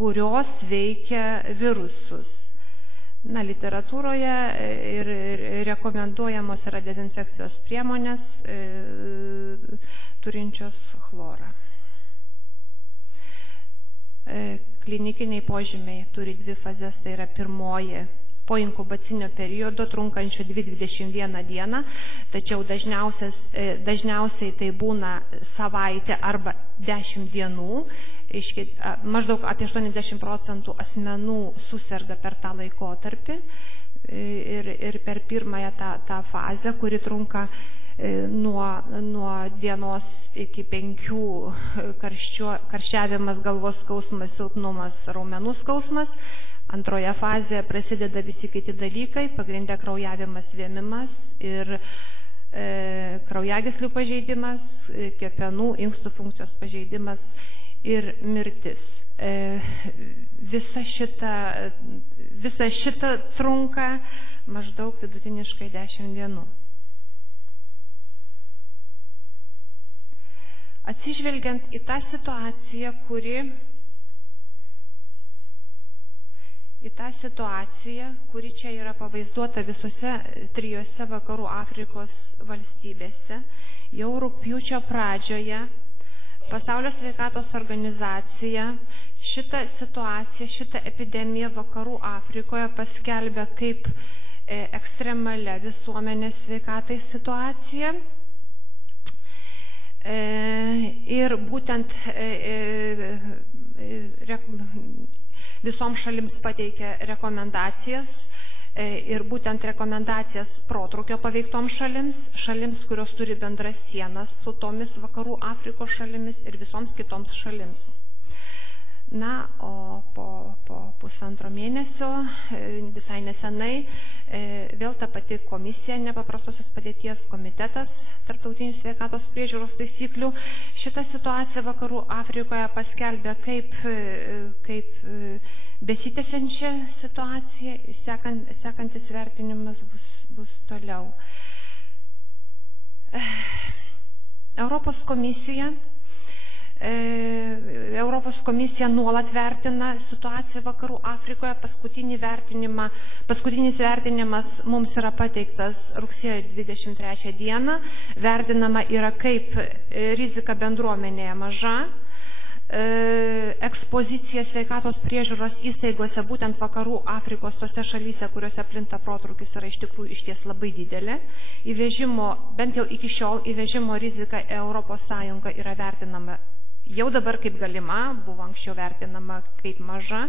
kurios veikia virusus. Literatūroje ir rekomenduojamos yra dezinfekcijos priemonės turinčios chlorą. Klinikiniai požymiai turi dvi fazes, tai yra pirmoji po inkubacinio periodo trunkančio 2-21 dieną, tačiau dažniausiai tai būna savaitė arba 10 dienų. Maždaug apie 80% asmenų suserga per tą laikotarpį ir per pirmąją tą fazę, kuri trunka nuo dienos iki 5 karščiavimas, galvos skausmas, silpnumas, raumenų skausmas. Antroje fazėje prasideda visi kiti dalykai, pagrindė kraujavimas, vėmimas ir kraujagyslių pažeidimas, kepenų, inkstų funkcijos pažeidimas ir mirtis. Visa šita trunka maždaug vidutiniškai 10 dienų. Atsižvelgiant į tą situaciją, kuri čia yra pavaizduota visose 3 vakarų Afrikos valstybėse, jau rugpjūčio pradžioje Pasaulio sveikatos organizacija šitą situaciją, šitą epidemiją vakarų Afrikoje paskelbė kaip ekstremalia visuomenės sveikatai situacija. Ir būtent visoms šalims pateikė rekomendacijas ir būtent rekomendacijas protrūkio paveiktoms šalims, kurios turi bendras sienas su tomis vakarų Afrikos šalimis ir visoms kitoms šalims. O po pusantro mėnesio, visai nesenai, vėl ta pati komisija, nepaprastosios padėties komitetas, tarptautinių sveikatos priežiūros taisyklių, šitą situaciją vakarų Afrikoje paskelbė kaip besitęsiančią situaciją, sekantis vertinimas bus toliau. Europos komisija nuolat vertina situaciją vakarų Afrikoje. Paskutinis vertinimas mums yra pateiktas rugsėjo 23 dieną. Vertinama yra kaip rizika bendruomenėje maža. Ekspozicija sveikatos priežiūros įstaigose būtent vakarų Afrikos tose šalyse, kuriuose plinta protrūkis, yra iš tikrųjų išties labai didelė. Bent jau iki šiol įvežimo rizika ES yra vertinama jau dabar kaip galima, buvo anksčiau vertinama kaip maža.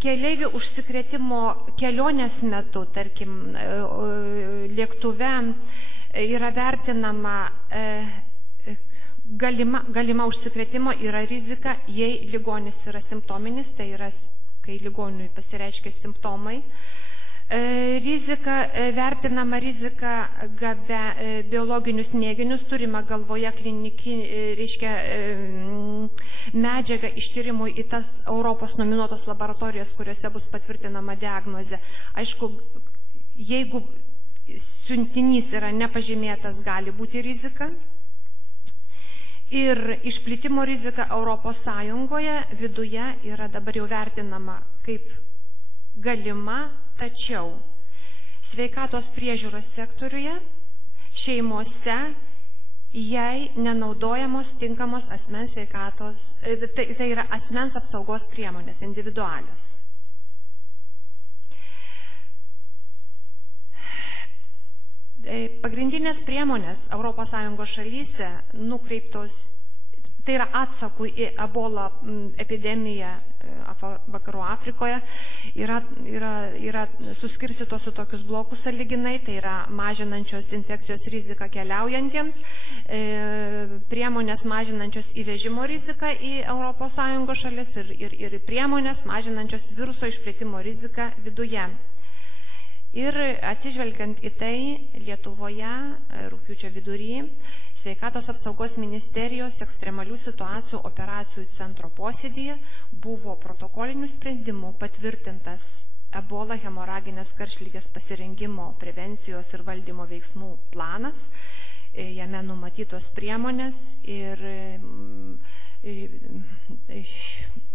Keleivių užsikrėtimo kelionės metu, tarkim, lėktuve yra vertinama galima užsikrėtimo yra rizika, jei ligonis yra simptominis, tai yra, kai ligoniui pasireiškia simptomai. Vertinama rizika biologinius mėginius, turime galvoje medžiagą ištyrimui į tas Europos nominuotos laboratorijas, kuriuose bus patvirtinama diagnozė. Aišku, jeigu siuntinys yra nepažymėtas, gali būti rizika. Ir išplitimo rizika Europos Sąjungoje viduje yra dabar jau vertinama kaip galima, tačiau sveikatos priežiūros sektoriuje, šeimose, jei nenaudojamos tinkamos asmens sveikatos, tai yra asmens apsaugos priemonės, individualios. Pagrindinės priemonės ES šalyse nukreiptos, tai yra atsakų į Ebola epidemiją vakarų Afrikoje, yra suskirstytos į tokius blokus sąlyginai, tai yra mažinančios infekcijos riziką keliaujantiems, priemonės mažinančios įvežimo riziką į ES šalis ir priemonės mažinančios viruso išplėtimo riziką viduje. Ir atsižvelgiant į tai, Lietuvoje rugpjūčio vidury Sveikatos apsaugos ministerijos ekstremalių situacijų operacijų centro posėdyje buvo protokolinių sprendimų patvirtintas Ebola hemoraginės karštligės pasirengimo, prevencijos ir valdymo veiksmų planas. Jame numatytos priemonės ir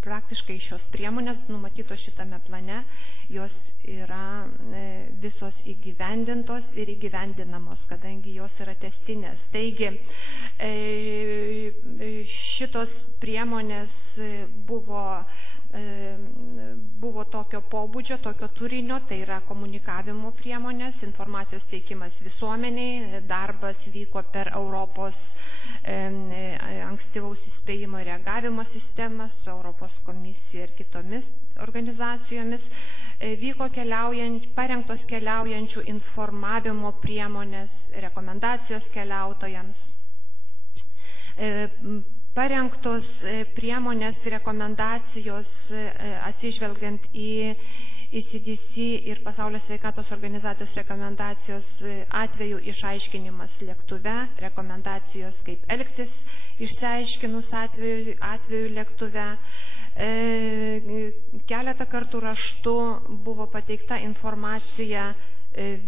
praktiškai šios priemonės numatytos šitame plane, jos yra visos įgyvendintos ir įgyvendinamos, kadangi jos yra testinės. Taigi šitos priemonės buvo tokio pobūdžio, tokio turinio, tai yra komunikavimo priemonės, informacijos teikimas visuomeniai, darbas vyko per Europos ankstyvaus įspėjimo reagavimo sistemą su Europos komisija ir kitomis organizacijomis, vyko parengtos keliaujančių informavimo priemonės, rekomendacijos keliautojams, parengtos priemonės, rekomendacijos atsižvelgiant į CDC ir Pasaulio sveikatos organizacijos rekomendacijos atvejų išaiškinimas lėktuve, rekomendacijos kaip elgtis išsiaiškinus atveju lėktuve. Keletą kartų raštu buvo pateikta informacija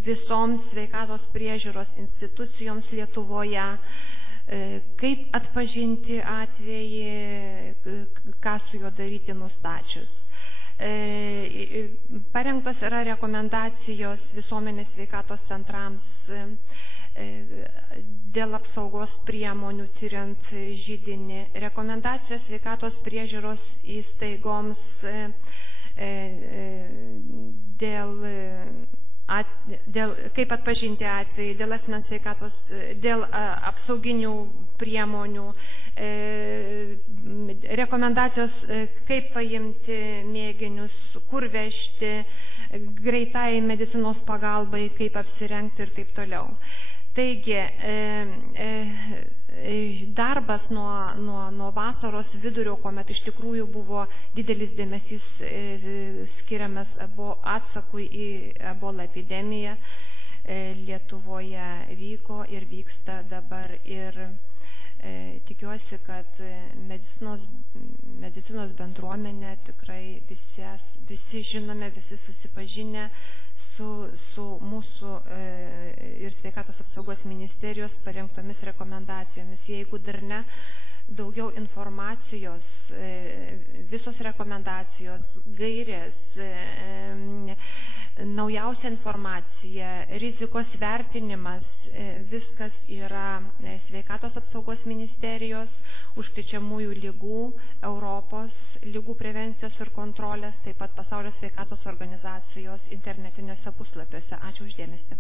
visoms sveikatos priežiūros institucijoms Lietuvoje, kaip atpažinti atvejį, ką su juo daryti nustačius. Parengtos yra rekomendacijos visuomenės sveikatos centrams dėl apsaugos priemonių tyriant židinį, rekomendacijos sveikatos priežiūros įstaigoms dėl kaip atpažinti atvejį, dėl asmens sveikatos, dėl apsauginių priemonių, rekomendacijos, kaip paimti mėginius, kur vežti, greitai medicinos pagalbai, kaip apsirengti ir taip toliau. Taigi, darbas nuo vasaros vidurio, kuomet iš tikrųjų buvo didelis dėmesys skiriamas atsakui į ebola epidemiją, Lietuvoje vyko ir vyksta dabar. Ir tikiuosi, kad medicinos bendruomenė tikrai visi žinome, visi susipažinę su mūsų ir sveikatos apsaugos ministerijos parengtomis rekomendacijomis. Jeigu dar ne, daugiau informacijos, visos rekomendacijos, gairės, naujausia informacija, rizikos vertinimas, viskas yra sveikatos apsaugos ministerijos, užkrečiamųjų lygų, Europos lygų prevencijos ir kontrolės, taip pat Pasaulio sveikatos organizacijos internetiniuose puslapiuose. Ačiū uždėmesi.